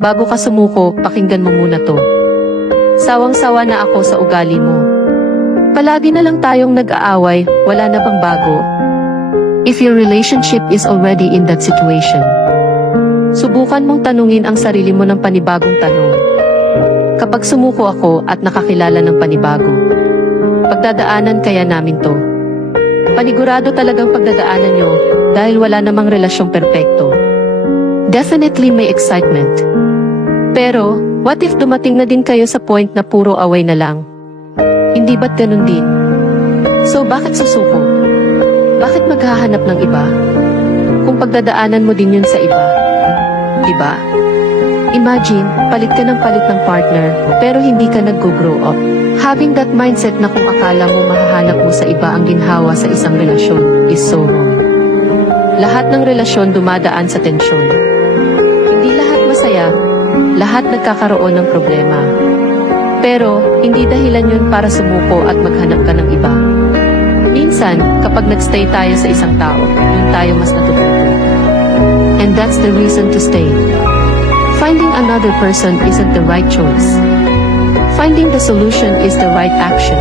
Bago ka sumuko, pakinggan mo muna to. Sawang-sawa na ako sa ugali mo. Palagi na lang tayong nag-aaway, wala na bang bago? If your relationship is already in that situation, subukan mong tanungin ang sarili mo ng panibagong tanong. Kapag sumuko ako at nakakilala ng panibago, pagdadaanan kaya namin to? Panigurado talagang pagdadaanan nyo dahil wala namang relasyong perpekto. Definitely may excitement. Pero, what if dumating na din kayo sa point na puro away na lang? Hindi ba't ganun din? So bakit susuko? Bakit maghahanap ng iba? Kung pagdadaanan mo din yun sa iba. Diba? Imagine, palit ka ng partner, pero hindi ka nag-grow up. Having that mindset na kung akala mo mahahanap mo sa iba ang ginhawa sa isang relasyon is so wrong. Lahat ng relasyon dumadaan sa tensyon. Hindi lahat masaya, lahat nagkakaroon ng problema. Pero, hindi dahilan yun para sumuko at maghanap ka ng iba. Minsan, kapag nagstay tayo sa isang tao, yun tayo mas natututo. And that's the reason to stay. Finding another person isn't the right choice. Finding the solution is the right action.